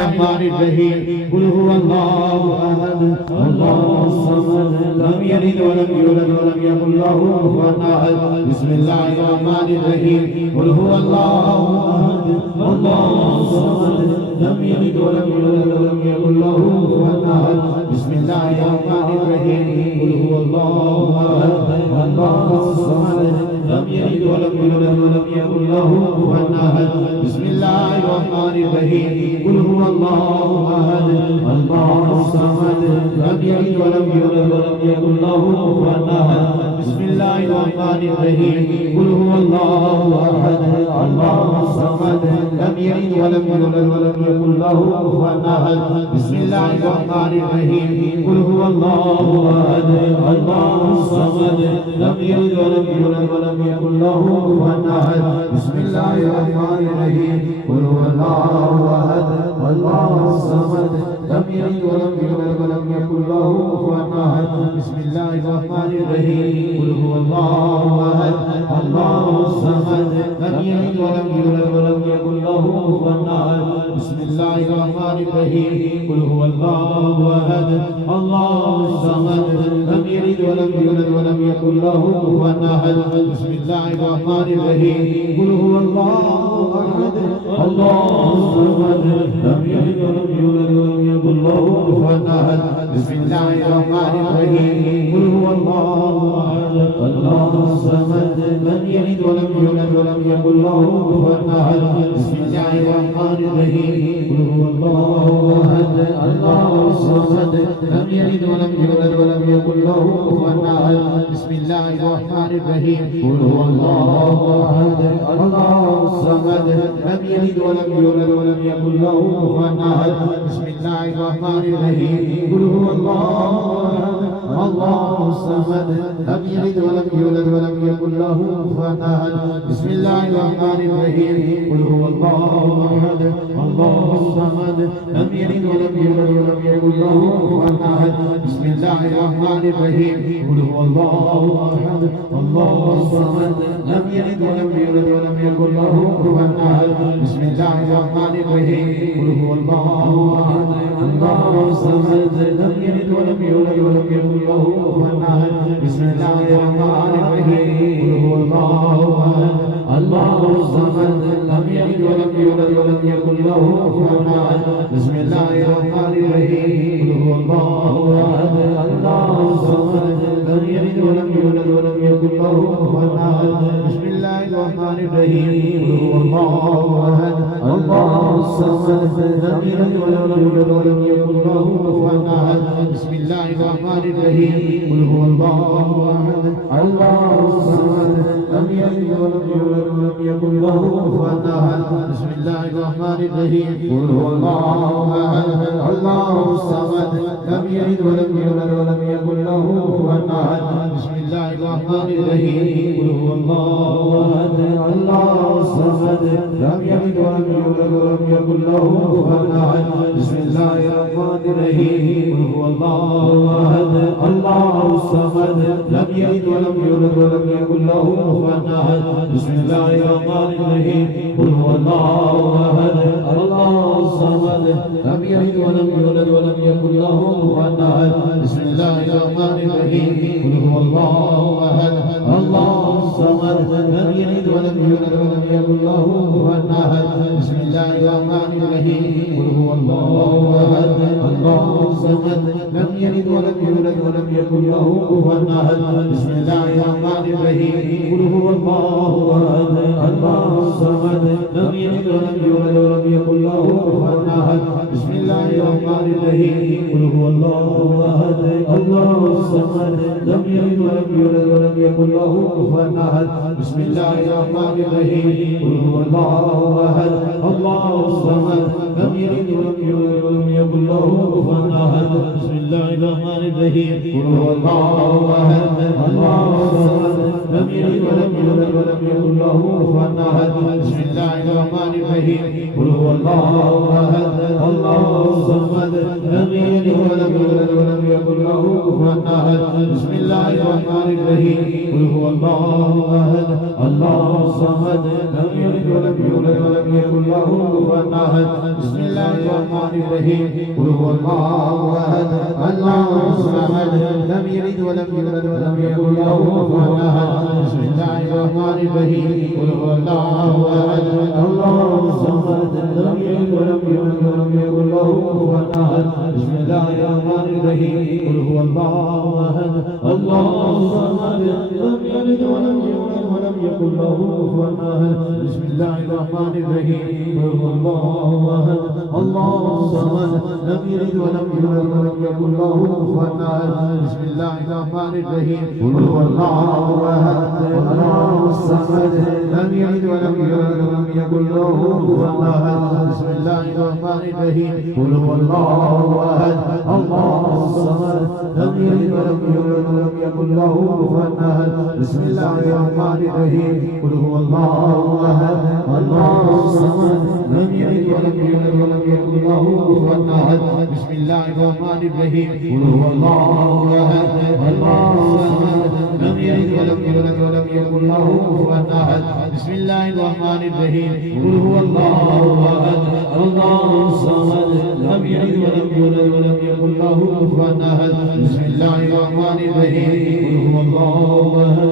الرحمن الرحيم قل هو الله أحد الله الصمد لم يلد ولم يولد ولم يكن له كفوا أحد بسم الله الرحمن الرحيم قل هو الله أحد الله الصمد لم يلد ولم يولد ولم يكن له كفوا أحد بسم الله الرحمن الرحيم قل هو الله أحد الله الصمد لم يلد ولم يولد ولم يكن له كفوا أحد بسم الله الرحمن الرحيم قل هو الله أحد الله الصمد لم يلد ولم يولد ولم يكن له كفوا أحد بسم الله الرحمن الرحيم قل هو الله أحد الله الصمد لم يلد ولم يولد ولم يكن له كفوا أحد بسم الله الرحمن الرحيم قل هو الله أحد الله الصمد لم يلد ولم يولد ولم يكن له كفوا أحد بسم الله الرحمن الرحيم قل هو الله أحد الله الصمد لم يلد ولم يولد ولم يكن له كفوا أحد بسم الله الرحمن الرحيم قل هو الله أحد الله الصمد لم يلد ولم يولد ولم يكن له كفوا أحد بسم الله الرحمن الرحيم قل هو الله أحد الله الصمد لم يلد ولم يولد ولم يكن له كفوا أحد بسم الله الرحمن الرحيم قل هو الله أحد الله الصمد لم يلد ولم يولد ولم يكن له كفوا أحد بسم الله الرحمن الرحيم قل هو الله أحد الله الصمد لم يلد ولم يولد ولم يكن له كفوا أحد بسم الله الرحمن الرحيم قل هو الله أحد الله الصمد لم يلد ولم يولد ولم يكن له كفوا أحد بسم الله الرحمن الرحيم قل هو الله أحد الله الصمد لم يلد ولم يولد ولم يكن له كفوا أحد بسم الله الرحمن الرحيم قل هو الله أحد الله الصمد لم يلد ولم يولد ولم يكن له كفوا أحد بسم الله الرحمن الرحيم قل هو الله أحد الله الصمد لم يلد ولم يولد ولم يكن له كفوا أحد بسم الله الرحمن الرحيم قل هو الله أحد الله الصمد لم يلد ولم يولد ولم يكن له كفوا أحد بسم الله الرحمن الرحيم قل هو الله أحد الله الصمد لم يلد ولم يولد ولم يكن له كفوا أحد بسم الله الرحمن الرحيم قل هو الله أحد الله الصمد لم يلد ولم يولد ولم يكن له كفوا أحد بسم الله الرحمن الرحيم قل هو الله أحد الله الصمد لم يلد ولم يولد ولم يكن له كفوا أحد بسم الله الرحمن الرحيم قل هو الله أحد الله الصمد لم يلد ولم يولد ولم يكن له كفوا أحد بسم الله الرحمن الرحيم قل هو الله أحد الله الصمد لم يلد ولم يولد ولم يكن له كفوا أحد بسم الله الرحمن الرحيم قل هو الله أحد الله الصمد لم يلد ولم يولد ولم يكن له كفوا أحد بسم الله الرحمن الرحيم قل هو الله أحد الله الصمد لم يلد ولم يولد ولم يكن له كفوا أحد بسم الله الرحمن الرحيم قل هو الله أحد الله الصمد لم يلد ولم يولد ولم يكن له كفوا أحد بسم الله الرحمن الرحيم قل هو الله أحد الله الصمد لم يلد ولم يولد ولم يكن له كفوا أحد بسم الله الرحمن الرحيم قل هو الله أحد الله الصمد لم يلد ولم يولد ولم يكن له كفوا أحد بسم الله الرحمن الرحيم قل هو الله أحد الله الصمد لم يلد ولم يولد ولم يكن له كفوا أحد بسم الله الرحمن الرحيم قل هو الله أحد الله الصمد لم يلد ولم يولد ولم يكن له كفوا أحد بسم الله الرحمن الرحيم قل هو الله أحد الله الصمد لم يلد ولم يولد ولم يكن له كفوا أحد بسم الله الرحمن الرحيم قل هو الله أحد الله الصمد لم يلد ولم يولد ولم يكن له كفوا أحد بسم الله الرحمن الرحيم قل هو الله أحد الله الصمد لم يلد ولم يولد ولم يكن له كفوا أحد بسم الله الرحمن الرحيم قل هو الله أحد الله الصمد لم يلد ولم يولد ولم يكن له كفوا أحد بسم الله الرحمن الرحيم قل هو الله أحد الله الصمد لم يلد ولم يولد ولم يكن له كفوا أحد بسم الله الرحمن الرحيم قل هو الله أحد الله الصمد لم يلد ولم يولد ولم يكن له كفوا أحد بسم الله الرحمن الرحيم قل هو الله أحد الله الصمد لم يلد ولم يولد ولم يكن له كفوا أحد بسم الله الرحمن الرحيم قل هو الله أحد الله الصمد لم يلد ولم يولد ولم يكن له كفوا أحد بسم الله الرحمن الرحيم قل هو الله أحد الله الصمد لم يلد ولم يولد ولم يكن له كفوا أحد بسم الله الرحمن الرحيم قل هو الله أحد الله الصمد لم يلد ولم يولد ولم يكن له كفوا أحد بسم الله الرحمن الرحيم قل هو الله أحد الله الصمد لم يلد ولم يولد ولم يكن له كفوا أحد بسم الله الرحمن الرحيم قل هو الله أحد الله الصمد لم يلد ولم يولد ولم يكن له كفوا أحد بسم الله الرحمن الرحيم قل هو الله أحد الله الصمد لم يلد ولم يولد ولم يكن له كفوا أحد بسم الله الرحمن الرحيم قل هو الله أحد الله الصمد لم يلد ولم يولد ولم يكن له كفوا أحد بسم الله الرحمن الرحيم قل هو الله أحد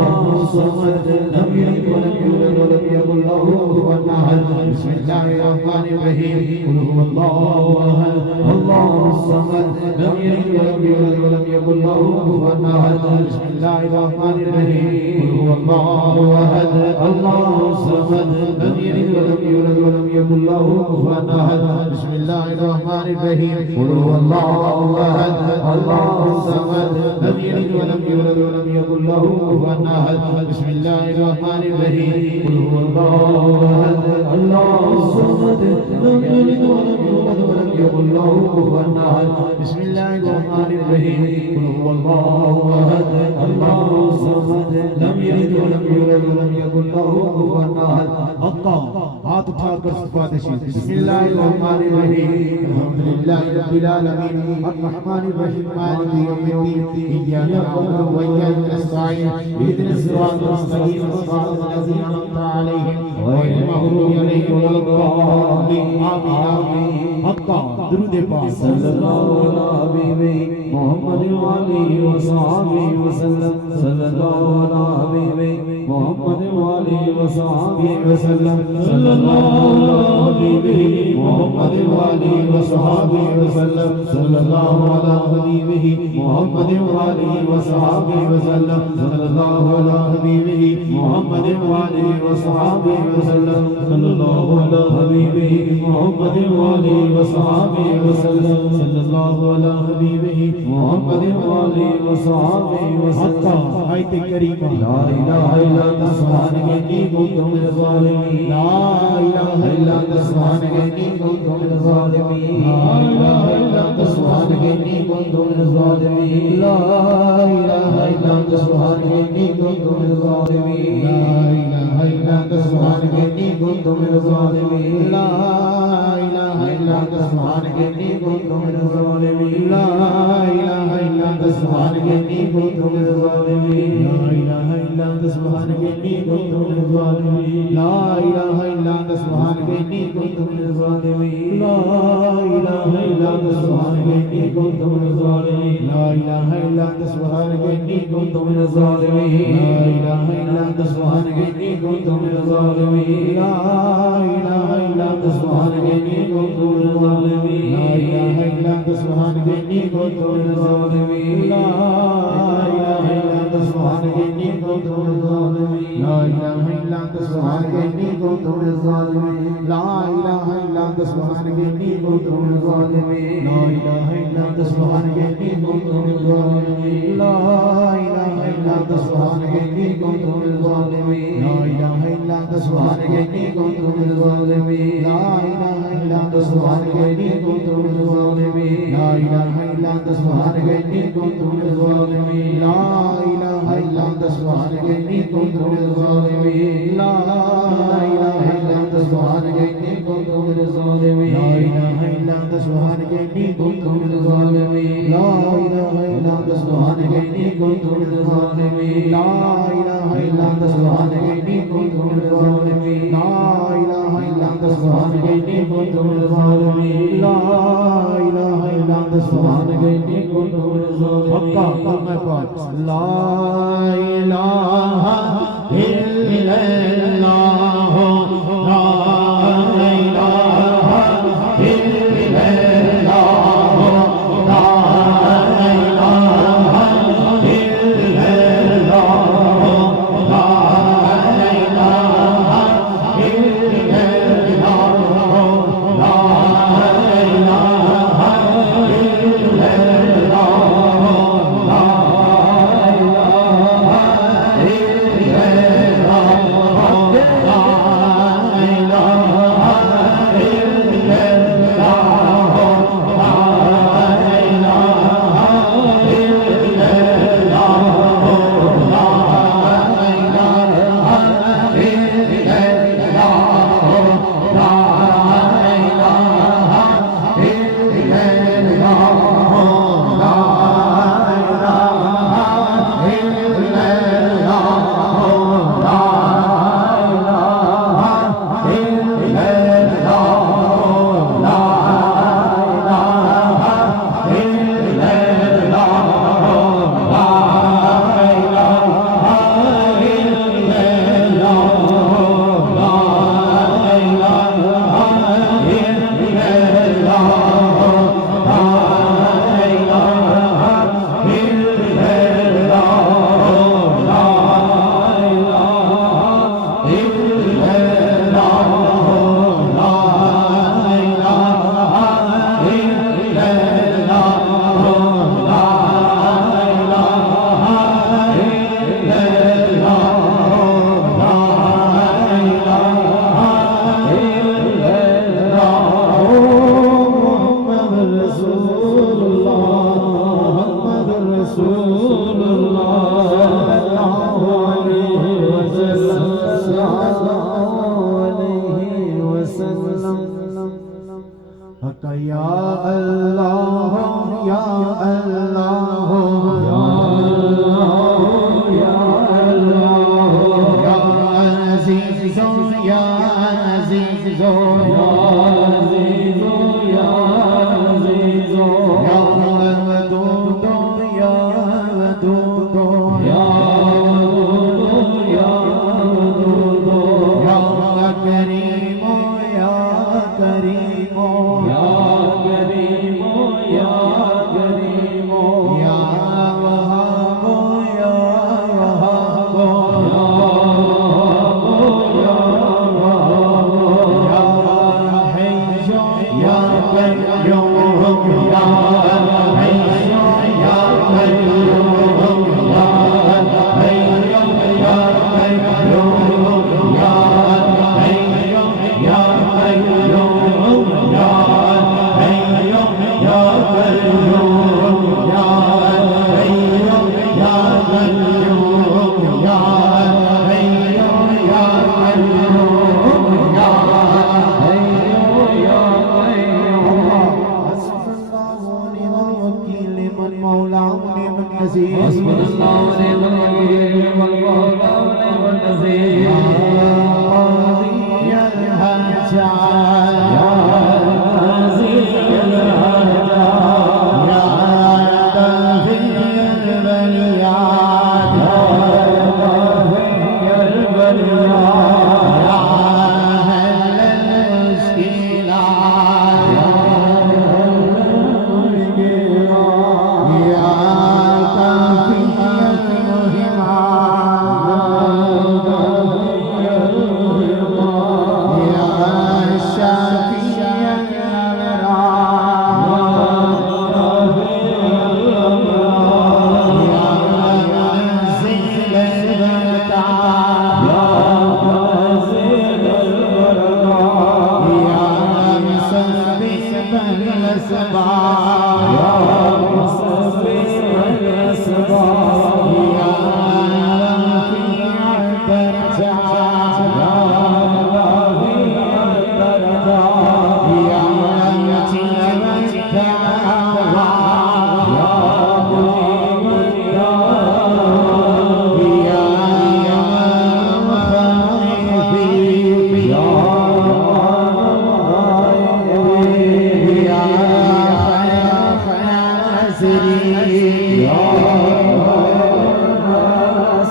الله الصمد لم يلد ولم يولد ولم يكن له كفوا أحد بسم الله الرحمن الرحيم قل هو الله أحد الله الصمد لم يلد ولم يولد ولم يكن له كفوا أحد بسم الله الرحمن الرحيم قل هو الله أحد الله الصمد لم يلد ولم يولد ولم يكن له كفوا أحد بسم الله الرحمن الرحيم قل هو الله أحد الله الصمد لم يلد ولم يولد ولم يكن له كفوا أحد بسم الله الرحمن الرحيم قل هو الله أحد الله الصمد لم يلد ولم يولد ولم يكن له كفوا أحد بسم الله الرحمن الرحيم قل هو الله أحد الله الصمد لم يلد ولم يولد ولم يكن له كفوا أحد الله हाथ उठाकर सिफारिशी बिस्मिल्लाहिर्रहमानिर्रहीम अल्हम्दुलिल्लाहि रब्बिल आलमीन अर्रहमानिर रहीम मालिकि यौमिद्दीन इय्याका नअबुदु व इय्याका नस्तईन इहदिनस सिरातल मुस्तकीम सिरातल लज़ीना अनअमता अलैहिम गैरिल मग़रूबि अलैहिम वलद्दाल्लीन आमीन आमीन हक़्क़ा दुरूद पाक सल्लल्लाहु अलैहि मुहम्मद व आलिहि व सहाबिहि वसल्लम सल्लल्लाहु अलैहि मुहम्मद व आलिहि व सहाबिहि वसल्लम सल्लल्लाहु अलैहि मुहम्मद व आलिहि व सहाबिहि वसल्लम सल्लल्लाहु अला हबीबिहि मुहम्मद व आलिहि व सहाबिहि वसल्लम सल्लल्लाहु अला हबीबिहि मुहम्मद व आलिहि व सहाबिहि वसल्लम सल्लल्लाहु अला हबीबिहि मुहम्मद व आलिहि व सहाबिहि वसल्लम सल्लल्लाहु अला हबीबिहि मुहम्मद व आलिहि व सहाबिहि वसल्लम आयत करीमा ला इलाहा इल्ला अल्लाह सुब्हानक इन्नी कुन्तु मिनज़ ज़ालिमीन ला इलाहा इल्ला अल्लाह सुब्हानक इन्नी कुन्तु मिनज़ ज़ालिमीन ला इलाहा इल्ला अल्लाह सुब्हानक इन्नी कुन्तु मिनज़ ज़ालिमीन ला इलाहा इल्ला अल्लाह सुब्हानक इन्नी कुन्तु मिनज़ ज़ालिमीन ला इलाहा इल्ला अल्लाह सुब्हानक इन्नी कुन्तु मिनज़ ज़ालिमीन ला इलाहा इल्ला अल्लाह सुब्हानक इन्नी कुन्तु मिनज़ ज़ालिमीन ला इलाहा इल्ला अल्लाह सुब्हानक इन्नी कुन्तु मिनज़ ज़ालिमीन ला इलाहा इल्ला अल्लाह सुब्हानक इन्नी कुन्तु मिनज़ ज़ालिमीन ला इलाहा इल्ला अल्लाह सुब्हानक इन्नी कुन्तु मिनज़ ज़ालिमीन ला इलाहा इल्ला अल्लाह सुब्हानक इन्नी कुन्तु मिनज़ ज़ालिमीन ला इलाहा इल्ला अल्लाह सुब्हानक इन्नी कुन्तु मिनज़ ज़ालिमीन ला इलाहा इल्ला अल्लाह सुब्हानक इन्नी कुन्तु मिनज़ ज़ालिमीन ला इलाहा इल्ला अल्लाह सुब्हानक इन्नी कुन्तु मिनज़ ज़ालिमीन ला इलाहा इल्ला अल्लाह सुब्हानक इन्नी कुन्तु मिनज़ ज़ालिमीन ला इलाहा इल्ला अल्लाह सुब्हानक इन्नी कुन्तु मिनज़ ज़ालिमीन ला इलाहा इल्ला अल्लाह सुब्हानक इन्नी कुन्तु मिनज़ ज़ालिमीन ला इलाहा इल्ला अल्लाह सुब्हानक इन्नी कुन्तु मिनज़ ज़ालिमीन ला इलाहा इल्ला अल्लाह सुब्हानक इन्नी कुन्तु मिनज़ ज़ालिमीन ला इलाहा इल्ला अल्लाह सुब्हानक इन्नी कुन्तु मिनज़ ज़ालिमीन ला इलाहा इल्ला अल्लाह सुब्हानक इन्नी कुन्तु मिनज़ ज़ालिमीन ला इलाहा इल्ला अल्लाह सुब्हानक इन्नी कुन्तु मिनज़ ज़ालिमीन ला इलाहा इल्ला अल्लाह सुब्हानक इन्नी कुन्तु मिनज़ ज़ालिमीन ला इलाहा इल्ला अल्लाह सुब्हानक इन्नी कुन्तु मिनज़ ज़ालिमीन ला इलाहा इल्ला अल्लाह सुब्हानक इन्नी कुन्तु मिनज़ ज़ालिमीन ला इलाहा इल्ला अल्लाह सुब्हानक इन्नी कुन्तु मिनज़ ज़ालिमीन ला इलाहा इल्ला अल्लाह सुब्हानक इन्नी कुन्तु मिनज़ ज़ालिमीन ला इलाहा إلا أنت سبحانك إني كنت من الظالمين لا إله إلا أنت سبحانك إني كنت من الظالمين لا إله إلا أنت سبحانك إني كنت من الظالمين لا إله إلا الله لا إله إلا الله لا إله إلا الله لا إله إلا الله لا إله إلا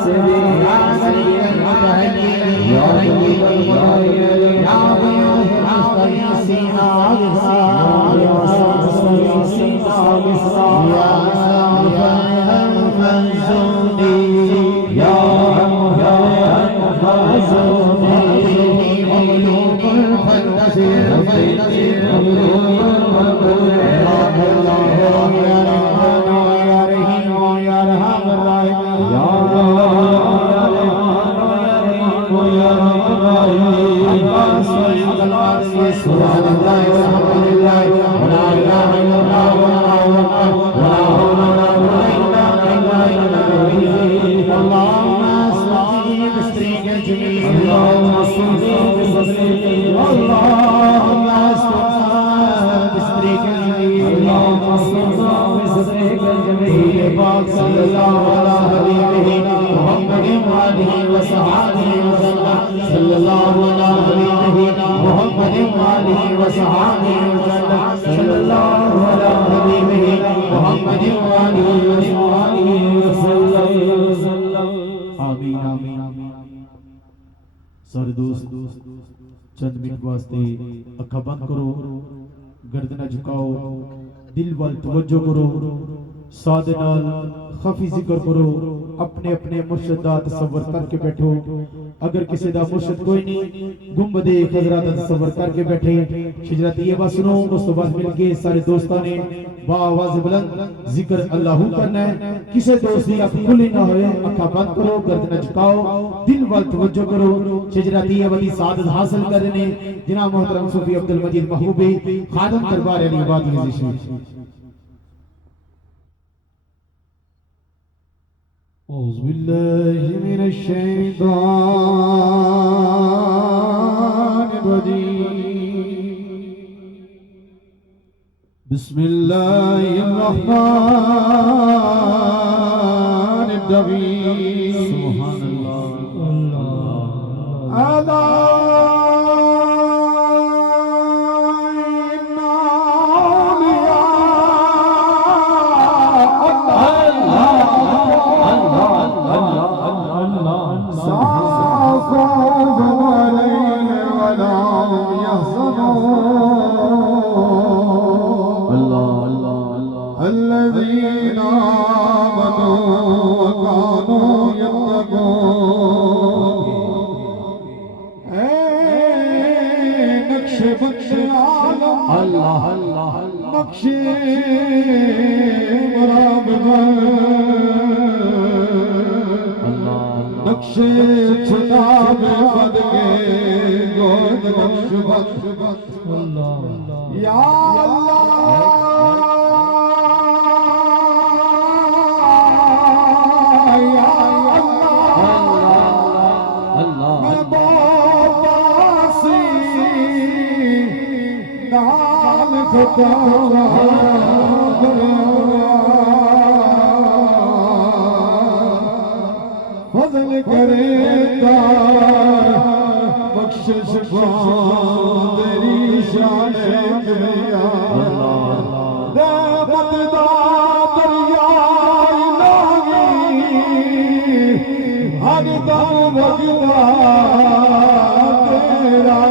नासिरी या सरीअल मुतहय्यिर या रहीमल मुतहय्यिर या मुस्तगीसीना मुस्तगीसीना या मुफज़्ज़ुनी या मुफज़्ज़ुनी ममलूकुल फंतसिर फंतसिर ममलूकुल फंतसिर सारे दोस्त चंद मिनट वास्ते अखा बंद करो, गर्दना झुकाओ, दिल वाल तवज्जो करो, सादे नाल खफी जिक्र करो, अपने अपने मुर्शिद दा तसव्वुर करके बैठो। अगर किसी दा मुर्शिद कोई नहीं, गुंबदे खजरा दा तसव्वुर करके बैठे। शिजरा तैयबा सुनो, उस तो बाद मिलके सारे दोस्तां ने बाआवाज़ बुलंद जिक्र अल्लाहू करना है। किसी दोस्त दी अख खुली ना होए, अखा बंद करो, गर्दना झुकाओ, दिल वाल तवज्जो करो। शिजरा तैयबा दी सादत हासिल करने जनाब मोहतरम सूफी अब्दुल मजीद महबूबी खादम दरबार अली आबाद औज़ु बिल्लाहि मिनश शैतानिर रजीम। बिस्मिल्लाहिर रहमानिर रहीम। सुभानअल्लाह। अला नक्शे खुदा में बद के गोद बख्श बख्श या अल्लाह या अल्लाह मैं बासी नाम खुदा फज़ल करेगा बख्शिश तेरी शान किया रहमत दा दरिया लागी हर दम वगदा तेरा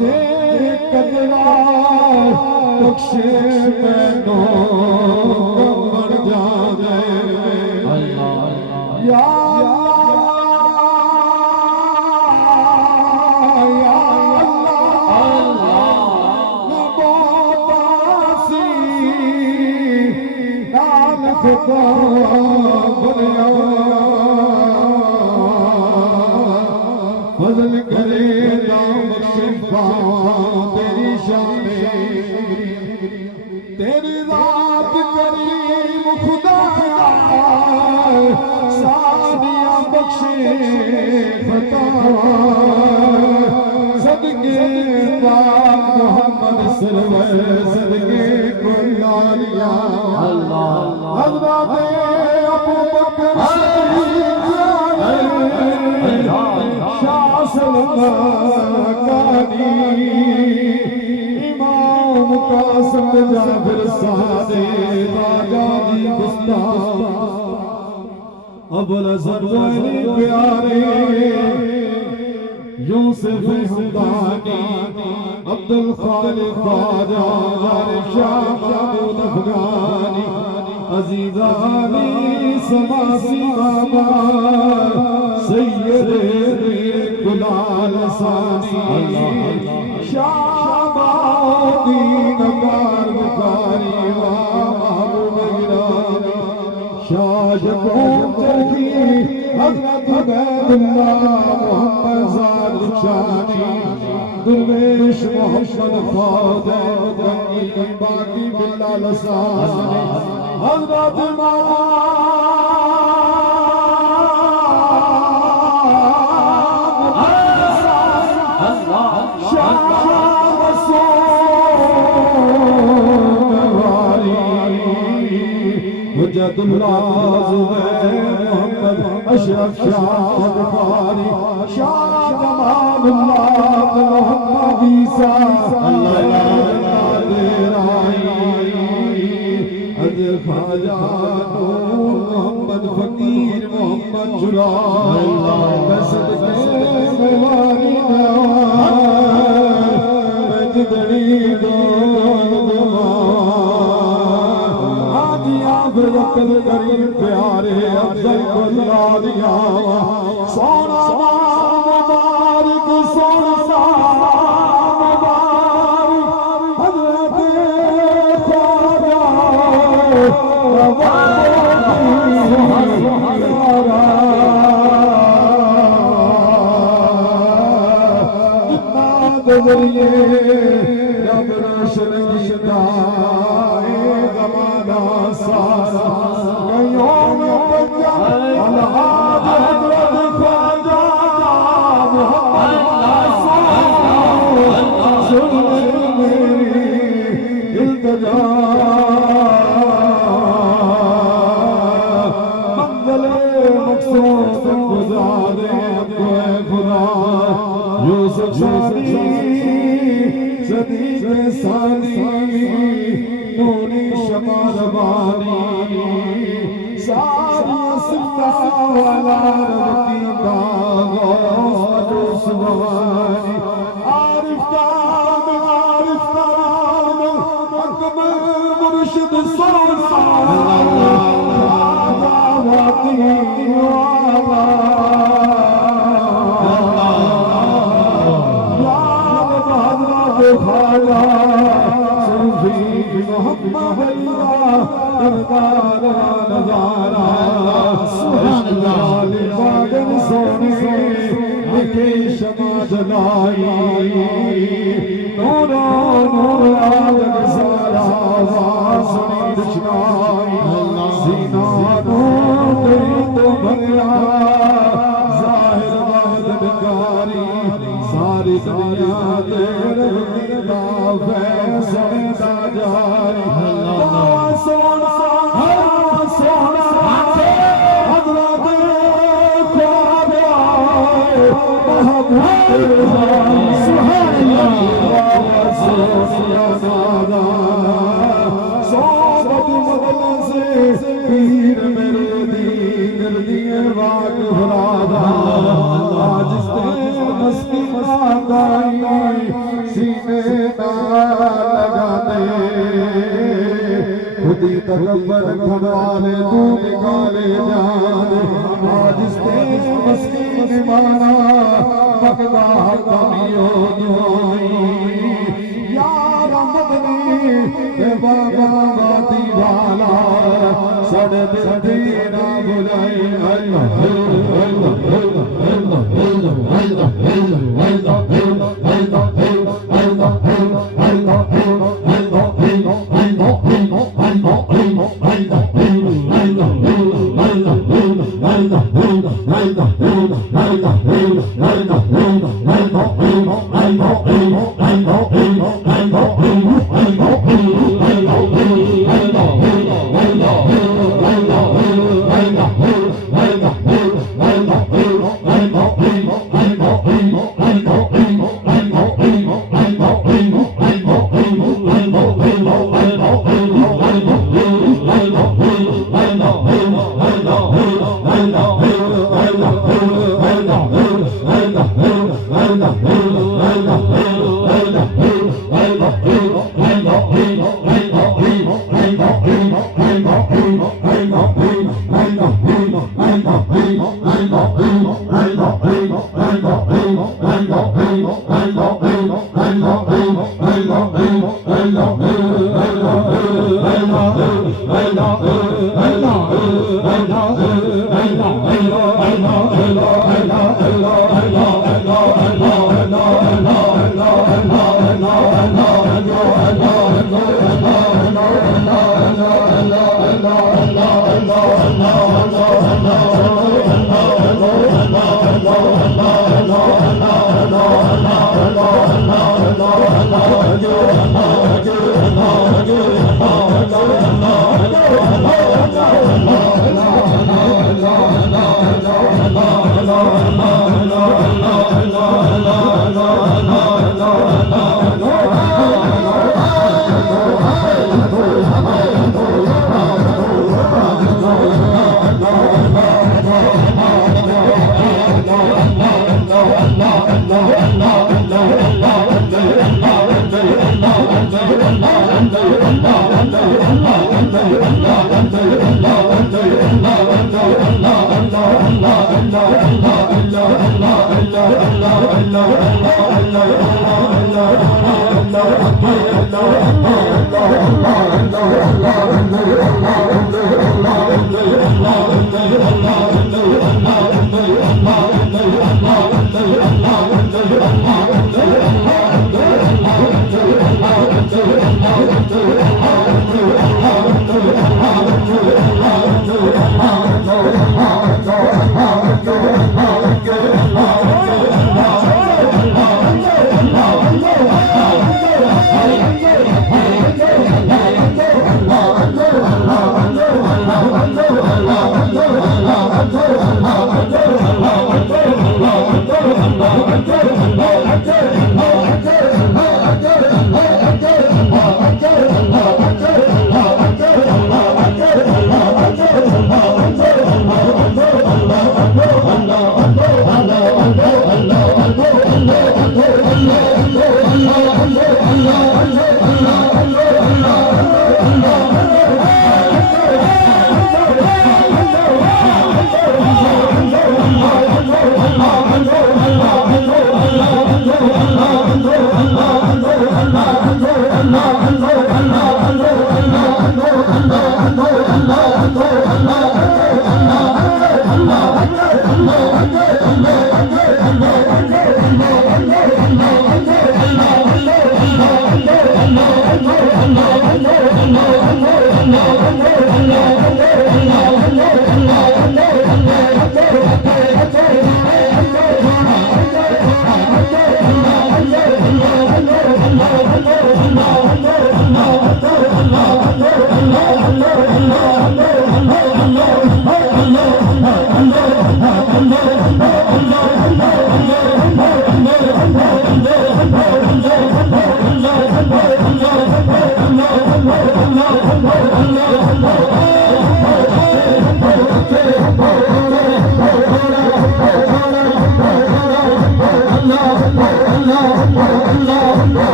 के कदरा बख्शे मैनू या खुदा बलिया फज़ल करे बख्शे तेरी शान तेरी रात करीम खुदाया सानिया बख्शे फता सदके पाक मोहम्मद सरवर सदके कुर्बानिया अल्लाह हज़रत अबू बकर शाह सलमान इमाम कासिम जाफर सादे राजा दी गुस्ताख अबुल हसन अली प्यारे यूसुफ हमदानी अब्दुल खालिक ख्वाजा शाह महमूद अफगानी अजीज़ानी समासी बाबा सैयद गुलाल सानी शाहबादीन कार बुखारी महबूब गिरानी शाह चरखी हज़रत अबैदुल्लाह मोहम्मद ज़ाद शानी दुर्वेश मोहम्मद ख्वाजा गंगी बाकी बिलाल सानी हज़रत मोहम्मद अशरफ शाह बुखारी शाह जमालुल्लाह मोहम्मद ईसा ख्वाजा मोहम्मद फकीर मोहम्मद जुलाल करीम प्यारे अफजल गुलालिया सोना मुबारक सोना मुबारक हज़रत ख्वाजा गुजरिए रब रोशन कीता ज़माना सारा कयों में बजा अलहाज हज़रत ख्वाजा मोहम्मद सुन मेरी इल्तिजा मंज़िल मक़सूद गुज़ारे खुदा यूसुफ सानी सदी के सानी नूरी शमारवानी सारी सिफ्ता वाला रबती बागो सुबहानी आरिफ काम अकमल मुर्शिद सोना वाती वाला खाजा सूफी मोहम्मद दरबार नजारा सुभान अल्लाह बादल सोने लिखे शमा जलाई नूरो नूर आलम सारा वासनी दुश्मनाई सीना नूर तो भरिया जाहिर वादनकारी सारी दुनिया तेरे फैसले दा जारी सोना सोना हज़रत ख्वाजा मोहम्मद सुभान अल्लाह सोनिया नादा सोबत मदन से पीर मेरे दीन दिए वाक फरादा आज से मस्ती मांगाई सीने लगा दे खुदी तकबर खवाले तू निकाले जाने आज से मस्ती माना मकदा कमियो दुआई यार मदनी बाबा बाती वाला सड़ तेरा बुलाई अल्लाह अल्लाह अल्लाह I know.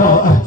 Allah